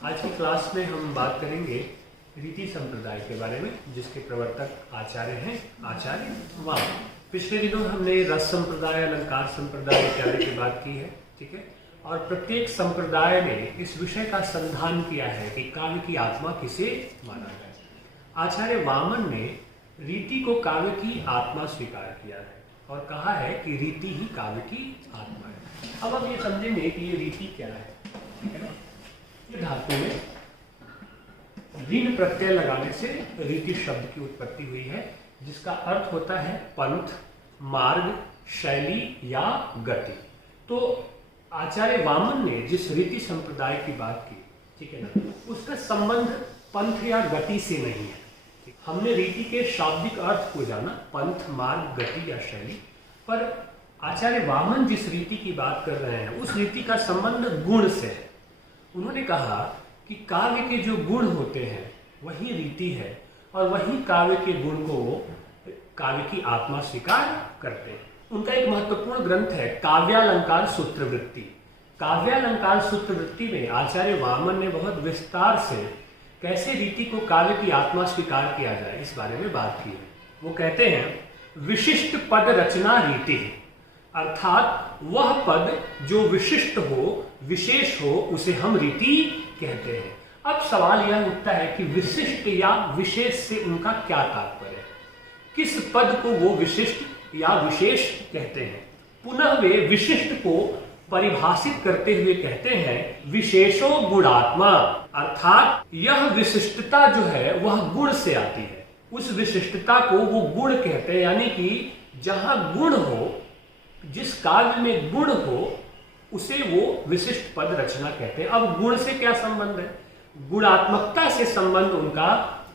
आज की क्लास में हम बात करेंगे रीति संप्रदाय के बारे में, जिसके प्रवर्तक आचार्य हैं आचार्य वामन। पिछले दिनों हमने रस संप्रदाय, अलंकार संप्रदाय इत्यादि की बात की है, ठीक है। और प्रत्येक संप्रदाय ने इस विषय का संधान किया है कि काव्य की आत्मा किसे माना जाए। आचार्य वामन ने रीति को काव्य की आत्मा स्वीकार किया है और कहा है कि रीति ही काव्य की आत्मा है। अब हम ये समझेंगे कि ये रीति क्या है, ठीक है ना। ये धातु में ऋण प्रत्यय लगाने से रीति शब्द की उत्पत्ति हुई है, जिसका अर्थ होता है पंथ, मार्ग, शैली या गति। तो आचार्य वामन ने जिस रीति संप्रदाय की बात की, ठीक है ना, उसका संबंध पंथ या गति से नहीं है। हमने रीति के शाब्दिक अर्थ को जाना, पंथ, मार्ग, गति या शैली, पर आचार्य वामन जिस रीति की बात कर रहे हैं उस रीति का संबंध गुण से है। उन्होंने कहा कि काव्य के जो गुण होते हैं वही रीति है और वही काव्य के गुण को काव्य की आत्मा स्वीकार करते हैं। उनका एक महत्वपूर्ण ग्रंथ है काव्यालंकार सूत्रवृत्ति। काव्यालंकार सूत्रवृत्ति में आचार्य वामन ने बहुत विस्तार से कैसे रीति को काव्य की आत्मा स्वीकार किया जाए इस बारे में बात की है। वो कहते हैं विशिष्ट पद रचना रीति है, अर्थात वह पद जो विशिष्ट हो, विशेष हो, उसे हम रीति कहते हैं। अब सवाल यह उठता है कि विशिष्ट या विशेष से उनका क्या तात्पर्य है, किस पद को वो विशिष्ट या विशेष कहते हैं। पुनः वे विशिष्ट को परिभाषित करते हुए कहते हैं विशेषो गुणात्मा, अर्थात यह विशिष्टता जो है वह गुण से आती है। उस विशिष्टता को वो गुण कहते हैं, यानी कि जहां गुण हो, जिस काव्य में गुण हो, उसे वो विशिष्ट पद रचना कहते हैं। अब गुण से क्या संबंध है? गुणात्मकता से संबंध उनका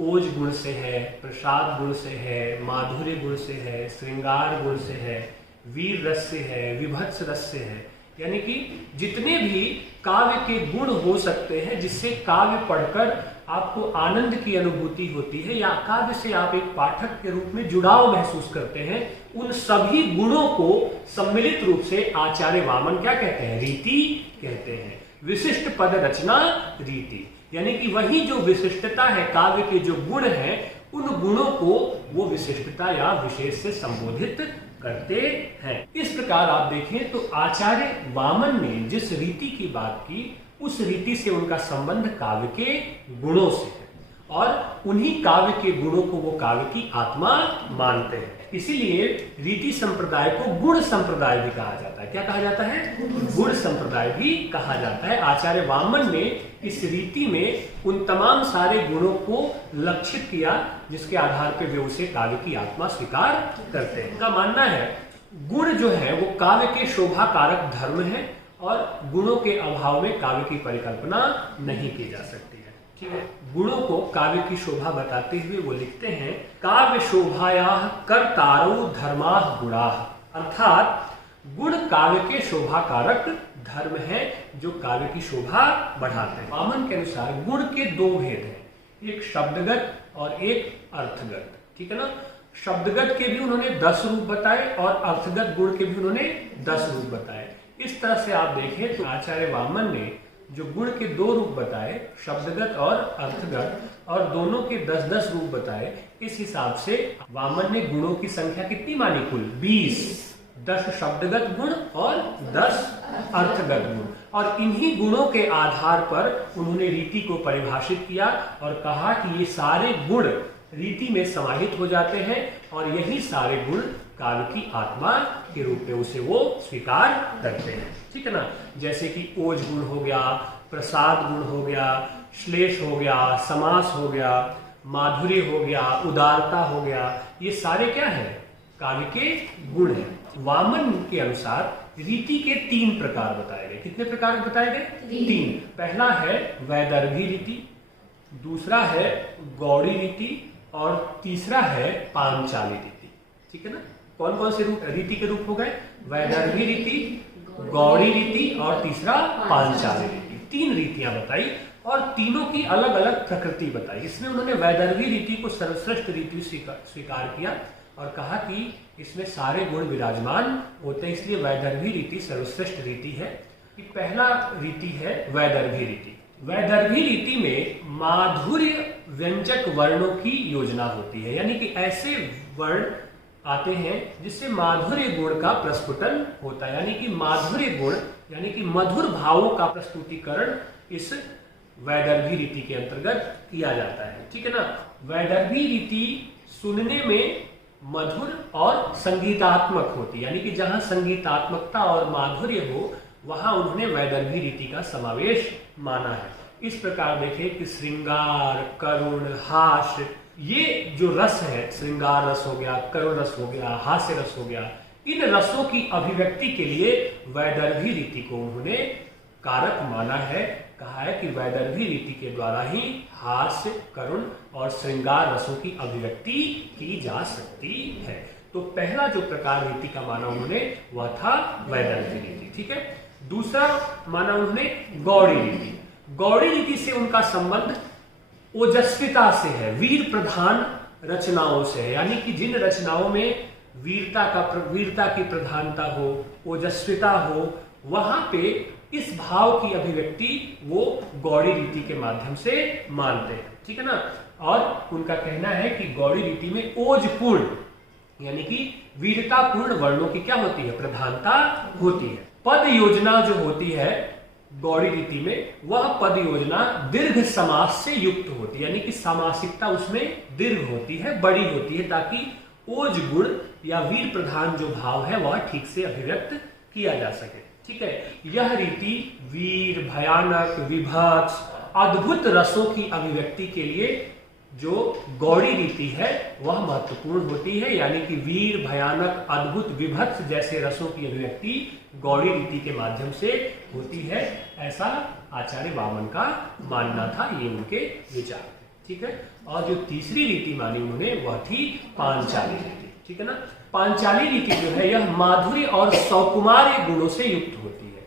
ओज गुण से है, प्रसाद गुण से है, माधुर्य गुण से है, श्रृंगार गुण से है, वीर रस से है, विभत्स रस से है। यानी कि जितने भी काव्य के गुण हो सकते हैं जिससे काव्य पढ़कर आपको आनंद की अनुभूति होती है या काव्य से आप एक पाठक के रूप में जुड़ाव महसूस करते हैं, उन सभी गुणों को सम्मिलित रूप से आचार्य वामन क्या कहते हैं? रीति कहते हैं। विशिष्ट पद रचना रीति, यानी कि वही जो विशिष्टता है, काव्य के जो गुण हैं, उन गुणों को वो विशिष्टता या विशेष से संबोधित करते हैं। इस प्रकार आप देखें तो आचार्य वामन ने जिस रीति की बात की उस रीति से उनका संबंध काव्य के गुणों से है और उन्हीं काव्य के गुणों को वो काव्य की आत्मा मानते हैं। इसीलिए रीति संप्रदाय को गुण संप्रदाय भी कहा जाता है। क्या कहा जाता है? गुण संप्रदाय भी कहा जाता है। आचार्य वामन ने इस रीति में उन तमाम सारे गुणों को लक्षित किया जिसके आधार पर वे उसे काव्य की आत्मा स्वीकार करते हैं। उनका मानना है गुण जो है वो काव्य के शोभा कारक धर्म है और गुणों के अभाव में काव्य की परिकल्पना नहीं की जा सकती है, ठीक है। गुणों को काव्य की शोभा बताते हुए वो लिखते हैं काव्य शोभायाः कर्तारौ धर्माः गुणाः, अर्थात गुण काव्य के शोभा कारक धर्म है जो काव्य की शोभा बढ़ाते हैं। वामन के अनुसार गुण के दो भेद हैं, एक शब्दगत और एक अर्थगत, ठीक है ना। शब्दगत के भी उन्होंने 10 रूप बताए और अर्थगत गुण के भी उन्होंने 10 रूप बताए। इस तरह से आप देखें तो आचार्य वामन ने जो गुण के 2 रूप बताए, शब्दगत और अर्थगत, और दोनों के 10-10 रूप बताए, इस हिसाब से वामन ने गुणों की संख्या कितनी मानी? कुल 20, 10 शब्दगत गुण और 10 अर्थगत गुण। और इन्हीं गुणों के आधार पर उन्होंने रीति को परिभाषित किया और कहा कि ये सारे गुण रीति में समाहित हो जाते हैं और यही सारे गुण काव्य की आत्मा के रूप में उसे वो स्वीकार करते हैं, ठीक है ना। जैसे कि ओज गुण हो गया, प्रसाद गुण हो गया, श्लेष हो गया, समास हो गया, माधुर्य हो गया, उदारता हो गया, ये सारे क्या है? काव्य के गुण हैं। वामन के अनुसार रीति के 3 प्रकार बताए गए। कितने प्रकार बताए गए? 3। पहला है वैदर्भी रीति, दूसरा है गौड़ी रीति और तीसरा है पांचाली रीति, ठीक है ना। कौन कौन से रूप रीति के रूप हो गए? वैदर्भी रीति, गौड़ी रीति और तीसरा पांचाली रीति। 3 रीतियां बताई और तीनों की अलग अलग प्रकृति बताई। इसमें उन्होंने वैदर्भी रीति को सर्वश्रेष्ठ रीति स्वीकार किया और कहा कि इसमें सारे गुण विराजमान होते हैं, इसलिए वैदर्भी रीति सर्वश्रेष्ठ रीति है। कि पहला रीति है वैदर्भी रीति। वैदर्भी रीति में माधुर्य व्यंजक वर्णों की योजना होती है, यानी कि ऐसे वर्ण आते हैं जिससे माधुर्य गुण का प्रस्फुटन होता है, यानी कि माधुर्य गुण यानी कि मधुर भावों का प्रस्तुतिकरण इस वैदर्भी रीति के अंतर्गत किया जाता है। ठीक है ना। वैदर्भी रीति सुनने में मधुर और संगीतात्मक होती है, यानी कि जहां संगीतात्मकता और माधुर्य हो वहां उन्होंने वैदर्भी रीति का समावेश माना है। इस प्रकार देखें कि श्रृंगार, करुण, हास्य, ये जो रस है, श्रृंगार रस हो गया, करुण रस हो गया, हास्य रस हो गया, इन रसों की अभिव्यक्ति के लिए वैदर्भी रीति को उन्होंने कारक माना है। कहा है कि वैदर्भी रीति के द्वारा ही हास्य, करुण और श्रृंगार रसों की अभिव्यक्ति की जा सकती है। तो पहला जो प्रकार रीति का माना उन्होंने वह था वैदर्भी रीति। ठीक है। दूसरा माना उन्होंने गौड़ी रीति। गौड़ी रीति से उनका संबंध ओजस्विता से है, वीर प्रधान रचनाओं से है, यानी कि जिन रचनाओं में वीरता की प्रधानता हो, ओजस्विता हो, वहां पे इस भाव की अभिव्यक्ति वो गौड़ी रीति के माध्यम से मानते हैं। ठीक है ना। और उनका कहना है कि गौड़ी रीति में ओजपूर्ण यानी कि वीरतापूर्ण वर्णों की क्या होती है, प्रधानता होती है। पद योजना जो होती है गौड़ी रीति में, वह पद योजना दीर्घ समास से युक्त होती है, यानी कि समासिकता उसमें दीर्घ होती है, बड़ी होती है, ताकि ओज गुण या वीर प्रधान जो भाव है वह ठीक से अभिव्यक्त किया जा सके। ठीक है। यह रीति वीर, भयानक, विभत्स, अद्भुत रसों की अभिव्यक्ति के लिए जो गौड़ी रीति है वह महत्वपूर्ण होती है, यानी कि वीर, भयानक, अद्भुत, विभत्स जैसे रसों की अभिव्यक्ति गौड़ी रीति के माध्यम से होती है, ऐसा आचार्य वामन का मानना था। ये उनके विचार थे। ठीक है। और जो तीसरी रीति मानी उन्होंने वह थी पांचाली रीति। ठीक है ना। पांचाली रीति जो है यह माधुर्य और सौकुमार्य गुणों से युक्त होती है।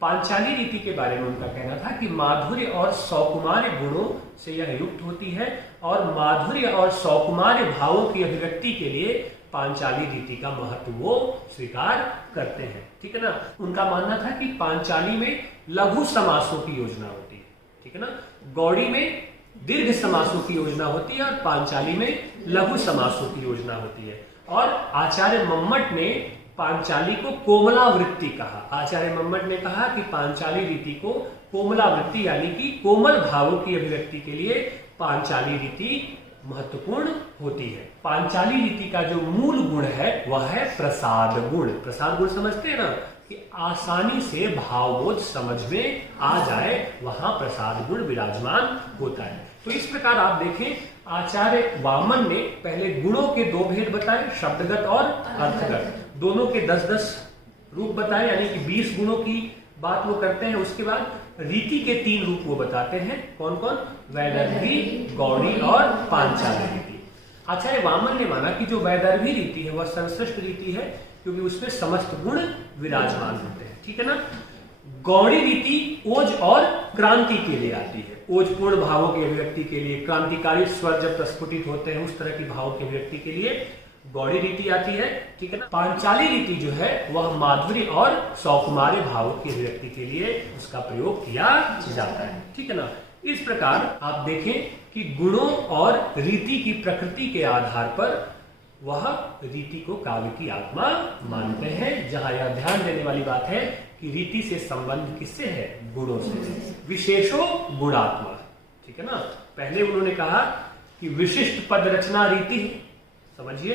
पांचाली रीति के बारे में उनका कहना था कि माधुर्य और सौकुमार्य गुणों से यह युक्त होती है और माधुर्य और सौकुमार्य भावों की अभिव्यक्ति के लिए पांचाली रीति का महत्व वो स्वीकार करते हैं। ठीक है ना। उनका मानना था कि पांचाली में लघु समासों की योजना होती है। ठीक है ना। गौड़ी में दीर्घ समासों की योजना होती है और पांचाली में लघु समासों की योजना होती है। और आचार्य मम्मट ने पांचाली को कोमलावृत्ति कहा। आचार्य मम्मट ने कहा कि पांचाली रीति को कोमलावृत्ति यानी कि कोमल भावों की अभिव्यक्ति के लिए पांचाली रीति महत्वपूर्ण होती है। पांचाली रीति का जो मूल गुण है वह है प्रसाद गुण। प्रसाद गुण समझते हैं ना, कि आसानी से भावबोध समझ में आ जाए, वहां प्रसाद गुण विराजमान होता है। तो इस प्रकार आप देखें आचार्य वामन ने पहले गुणों के दो भेद बताए, शब्दगत और अर्थगत। दोनों के 10-10 रूप बताए, यानी कि 20 गुणों की बात वो करते हैं। उसके बाद रीति के 3 रूप वो बताते हैं। कौन कौन? वैदर्भी, गौड़ी और पांचाली रीति। आचार्य वामन ने माना कि जो वैदर्भी रीति है वह सर्वश्रेष्ठ रीति है, क्योंकि उसमें समस्त गुण विराजमान होते हैं। ठीक है ना। गौड़ी रीति ओज और क्रांति के लिए आती है, ओजपूर्ण भावों की अभिव्यक्ति के लिए, क्रांतिकारी स्वर जब प्रस्फुटित होते हैं उस तरह की भावों की अभिव्यक्ति के लिए गौड़ी रीति आती है। ठीक है ना। पांचाली रीति जो है वह माधुर्य और सौकुमार्य भावों की अभिव्यक्ति के लिए उसका प्रयोग किया जाता है। ठीक है ना। इस प्रकार आप देखें कि गुणों और रीति की प्रकृति के आधार पर वह रीति को काव्य की आत्मा मानते हैं। जहां यह ध्यान देने वाली बात है कि रीति से संबंध किससे है? गुणों से। विशेषो गुणात्मा। ठीक है ना। पहले उन्होंने कहा कि विशिष्ट पद रचना रीति है। समझिए,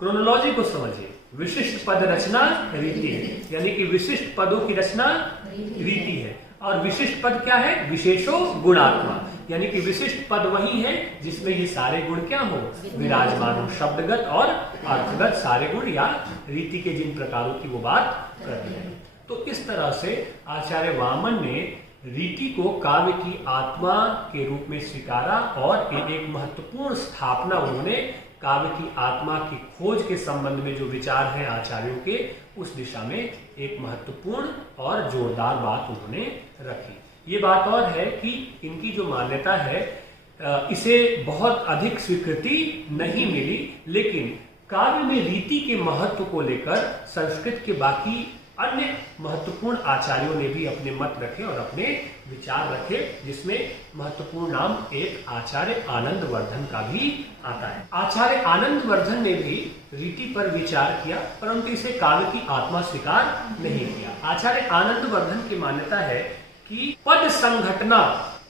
क्रोनोलॉजी को समझिए। विशिष्ट पद रचना रीति है, यानी कि विशिष्ट पदों की रचना रीति है। और विशिष्ट पद क्या है? विशेषो गुणात्मा, यानी कि विशिष्ट पद वही है जिसमें ये सारे गुण क्या हो? विराजमान हो। शब्दगत और अर्थगत सारे गुण या रीति के जिन प्रकारों की वो बात करते हैं। तो इस तरह से आचार्य वामन ने रीति को काव्य की आत्मा के रूप में स्वीकारा और एक महत्वपूर्ण स्थापना उन्होंने काव्य की आत्मा की खोज के संबंध में जो विचार हैं आचार्यों के, उस दिशा में एक महत्वपूर्ण और जोरदार बात उन्होंने रखी। ये बात और है कि इनकी जो मान्यता है इसे बहुत अधिक स्वीकृति नहीं मिली, लेकिन काव्य में रीति के महत्व को लेकर संस्कृत के बाकी अन्य महत्वपूर्ण आचार्यों ने भी अपने मत रखे और अपने विचार रखे, जिसमें महत्वपूर्ण नाम एक आचार्य आनंदवर्धन का भी आता है। आचार्य आनंदवर्धन ने भी रीति पर विचार किया, परंतु इसे काव्य की आत्मा स्वीकार नहीं किया। आचार्य आनंदवर्धन की मान्यता है कि पद संघटना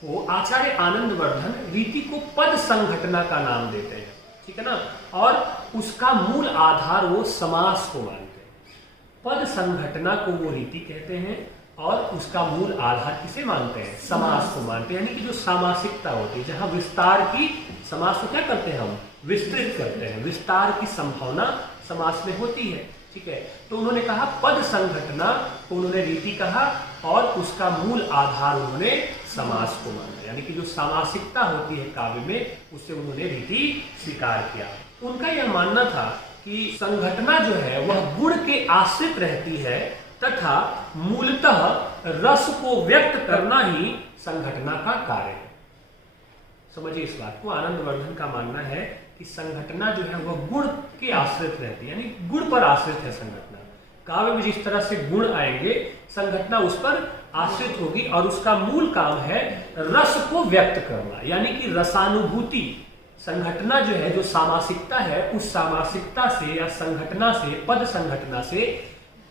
को, आचार्य आनंदवर्धन रीति को पद संघटना का नाम देते हैं, ठीक है ना, और उसका मूल आधार वो समास को मानते हैं। पद संघटना को वो रीति कहते हैं और उसका मूल आधार किसे मानते हैं? समास को मानते हैं। यानी कि जो सामासिकता होती है, जहां विस्तार की, समास को क्या करते हैं हम? विस्तृत करते हैं, विस्तार की संभावना समास में होती है, ठीक है। तो उन्होंने कहा पद संघटना को उन्होंने रीति कहा और उसका मूल आधार उन्होंने समास को माना। यानी कि जो सामासिकता होती है काव्य में, उससे उन्होंने रीति स्वीकार किया। उनका यह मानना था कि संघटना जो है वह गुण के आश्रित रहती है तथा मूलतः रस को व्यक्त करना ही संघटना का कार्य है। समझिए इस बात को। आनंदवर्धन का मानना है कि संघटना जो है वह गुण के आश्रित रहती है, यानी गुण पर आश्रित है संघटना। काव्य में जिस तरह से गुण आएंगे, संघटना उस पर आश्रित होगी और उसका मूल काम है रस को व्यक्त करना, यानी कि रसानुभूति। संघटना जो है, जो सामासिकता है, उस सामासिकता से या संघटना से, पद संघटना से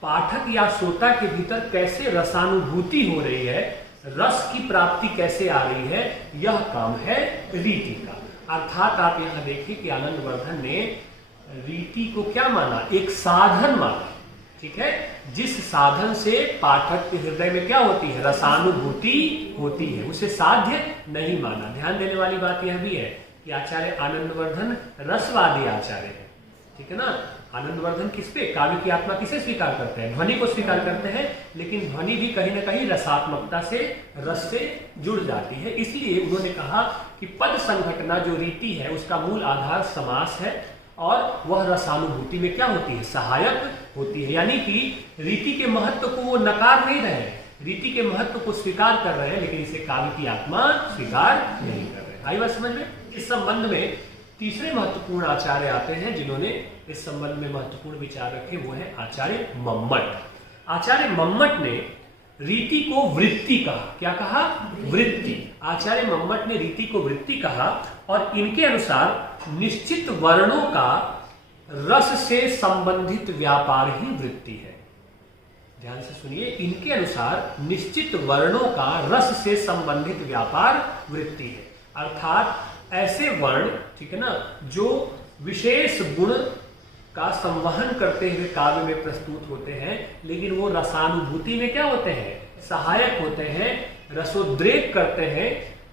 पाठक या श्रोता के भीतर कैसे रसानुभूति हो रही है, रस की प्राप्ति कैसे आ रही है, यह काम है रीति का। अर्थात आप यहां देखिए कि आनंदवर्धन ने रीति को क्या माना? एक साधन माना, ठीक है, जिस साधन से पाठक के हृदय में क्या होती है? रसानुभूति होती है, उसे साध्य नहीं माना। ध्यान देने वाली बात यह भी है कि आचार्य आनंदवर्धन रसवादी आचार्य है, ठीक है ना। आनंदवर्धन किस पे? काव्य की आत्मा किसे स्वीकार करते हैं? ध्वनि को स्वीकार करते हैं, लेकिन ध्वनि भी कहीं ना कहीं रसात्मकता से, रस से जुड़ जाती है। इसलिए उन्होंने कहा कि पद संघटना जो रीति है उसका मूल आधार समास है और वह रसानुभूति में क्या होती है? सहायक होती है। यानी कि रीति के महत्व को वो नकार नहीं रहे हैं, रीति के महत्व को स्वीकार कर रहे हैं, लेकिन इसे काव्य की आत्मा स्वीकार नहीं कर रहे। आई बात समझ में? इस संबंध में तीसरे महत्वपूर्ण आचार्य आते हैं जिन्होंने इस संबंध में महत्वपूर्ण विचार रखे, वो है आचार्य मम्मट। आचार्य मम्मट ने रीति को वृत्ति कहा। क्या कहा? वृत्ति। आचार्य मम्मट ने रीति को वृत्ति कहा और इनके अनुसार निश्चित वर्णों का रस से संबंधित व्यापार ही वृत्ति है। ध्यान से सुनिए, इनके अनुसार निश्चित वर्णों का रस से संबंधित व्यापार वृत्ति है। अर्थात ऐसे वर्ण, ठीक है ना, जो विशेष गुण का संवहन करते हुए काव्य में प्रस्तुत होते हैं, लेकिन वो रसानुभूति में क्या होते हैं? सहायक होते हैं, रसोद्रेक करते हैं,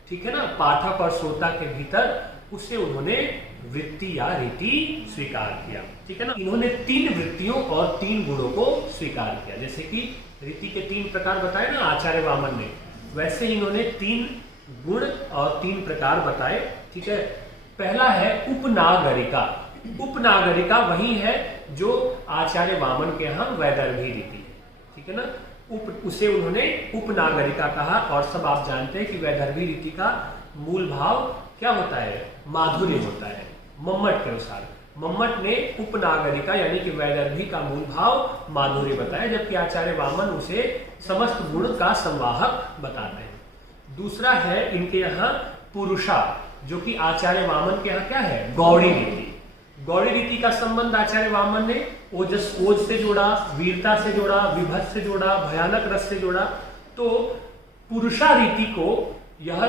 ठीक है ना, पाठक और श्रोता के भीतर। उससे उन्होंने वृत्ति या रीति स्वीकार किया, ठीक है ना। इन्होंने 3 वृत्तियों और 3 गुणों को स्वीकार किया। जैसे कि रीति के 3 प्रकार बताए ना आचार्य वामन ने, वैसे इन्होंने 3 गुण और 3 प्रकार बताए, ठीक है। पहला है उपनागरिका। उपनागरिका वही है जो आचार्य वामन के यहाँ वैदर्भी रीति है, ठीक है ना। उसे उन्होंने उपनागरिका कहा। और सब आप जानते हैं कि वैदर्भी रीति का मूल भाव क्या होता है? माधुर्य होता है मम्मट के अनुसार। मम्मट ने उपनागरिका यानी कि वैदर्भी का मूल भाव माधुर्य बताया, जबकि आचार्य वामन उसे समस्त गुण का संवाहक बताते हैं। दूसरा है इनके यहाँ पुरुषा, जो कि आचार्य वामन के यहाँ क्या है? गौड़ी रीति। गौड़ी रीति का संबंध आचार्य वामन ने ओजस, ओज से जोड़ा, वीरता से जोड़ा, विभत्स से जोड़ा, भयानक रस से जोड़ा। तो पुरुषा रीति को यह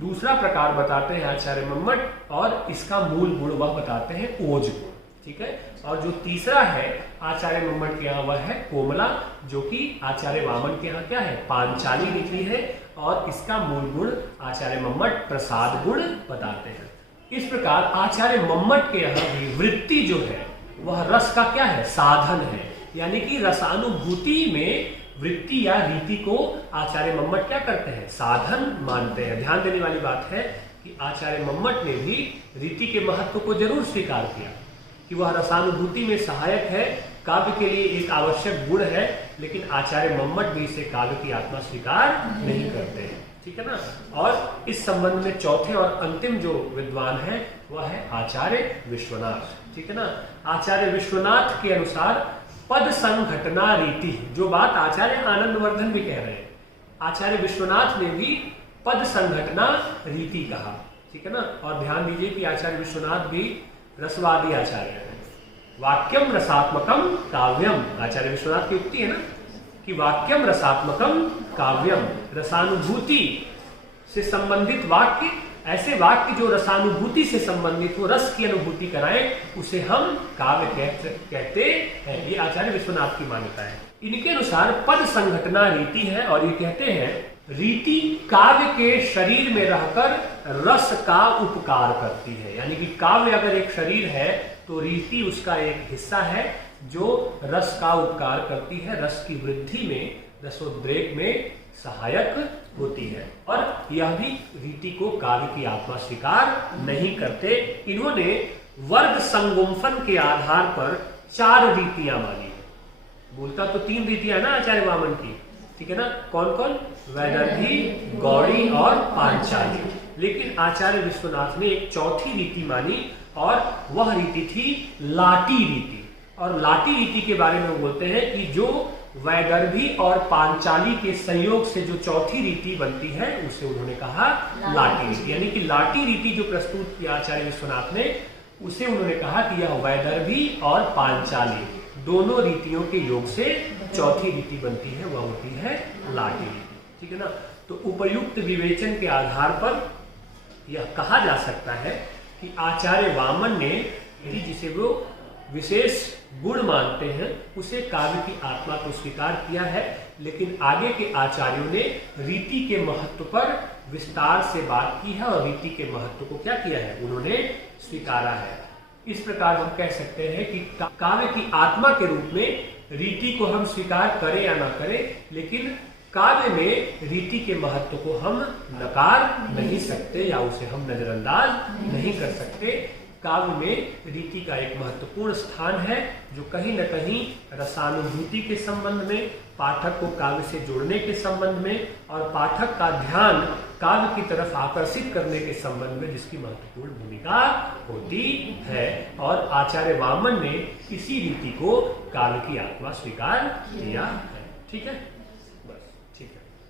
दूसरा प्रकार बताते हैं आचार्य मम्मट, और इसका मूल गुण वह बताते हैं ओज गुण, ठीक है। और जो तीसरा है आचार्य मम्मट के यहाँ, वह है कोमला, जो कि आचार्य वामन के यहाँ क्या है? पांचाली रीति है, और इसका मूल गुण आचार्य मम्मट प्रसाद गुण बताते हैं। इस प्रकार आचार्य मम्मट के यहाँ भी वृत्ति जो है वह रस का क्या है? साधन है। यानी कि रसानुभूति में वृत्ति या रीति को आचार्य मम्मट क्या करते हैं? साधन मानते हैं। ध्यान देने वाली बात है कि आचार्य मम्मट ने भी रीति के महत्व को जरूर स्वीकार किया कि वह रसानुभूति में सहायक है, काव्य के लिए एक आवश्यक गुण है, लेकिन आचार्य मम्मट भी इसे काव्य की आत्मा स्वीकार नहीं करते हैं, ठीक है ना। और इस संबंध में चौथे और अंतिम जो विद्वान है वह है आचार्य विश्वनाथ, ठीक है ना। आचार्य विश्वनाथ के अनुसार पद संघटना रीति, जो बात आचार्य आनंदवर्धन भी कह रहे हैं, आचार्य विश्वनाथ ने भी पद संघटना रीति कहा, ठीक है ना। और ध्यान दीजिए कि आचार्य विश्वनाथ भी रसवादी आचार्य है। वाक्यम रसात्मकम काव्यम, आचार्य विश्वनाथ की उक्ति है ना कि वाक्यम रसात्मकम काव्यम, रसानुभूति से संबंधित वाक्य, ऐसे वाक्य जो रसानुभूति से संबंधित हो, रस की अनुभूति कराए, उसे हम काव्य कहते हैं। ये आचार्य विश्वनाथ की मान्यता है। इनके अनुसार पद संघटना रीति है और ये कहते हैं रीति काव्य के शरीर में रहकर रस का उपकार करती है। यानी कि काव्य अगर एक शरीर है तो रीति उसका एक हिस्सा है जो रस का उपकार करती है, रस की वृद्धि में, रसोद्रेक में सहायक होती है। और यह भी रीति को काव्य की आत्मा स्वीकार नहीं करते। इन्होंने वर्ग संगुम्फन के आधार पर 4 रीतियां मानी है। बोलता तो 3 रीतियां ना आचार्य वामन की, ठीक है ना। कौन कौन? वैदर्भी, गौड़ी और पांचाली। लेकिन आचार्य विश्वनाथ ने एक 4थी रीति मानी और वह रीति थी लाटी रीति। और लाटी रीति के बारे में वो बोलते हैं कि जो वैदर्भी और पांचाली के संयोग से जो 4थी रीति बनती है उसे उन्होंने कहा लाटी रीति। यानी कि लाटी रीति जो प्रस्तुत किया आचार्य विश्वनाथ ने, उसे उन्होंने कहा कि यह वैदर्भी और पांचाली दोनों रीतियों के योग से 4थी रीति बनती है, वह होती है लाटी रीति, ठीक है ना। तो उपर्युक्त विवेचन के आधार पर यह कहा जा सकता है कि आचार्य वामन ने जिसे वो विशेष गुण मानते हैं उसे काव्य की आत्मा को स्वीकार किया है। लेकिन आगे के आचार्यों ने रीति के महत्व पर विस्तार से बात की है और रीति के महत्व को क्या किया है, उन्होंने स्वीकारा है। इस प्रकार हम कह सकते हैं कि काव्य की आत्मा के रूप में रीति को हम स्वीकार करें या ना करें, लेकिन काव्य में रीति के महत्व को हम नकार नहीं सकते या उसे हम नजरअंदाज नहीं कर सकते। काव्य में रीति का एक महत्वपूर्ण स्थान है जो कहीं न कहीं रसानुभूति के संबंध में, पाठक को काव्य से जोड़ने के संबंध में और पाठक का ध्यान काव्य की तरफ आकर्षित करने के संबंध में जिसकी महत्वपूर्ण भूमिका होती है। और आचार्य वामन ने इसी रीति को काव्य की आत्मा स्वीकार किया है, ठीक है।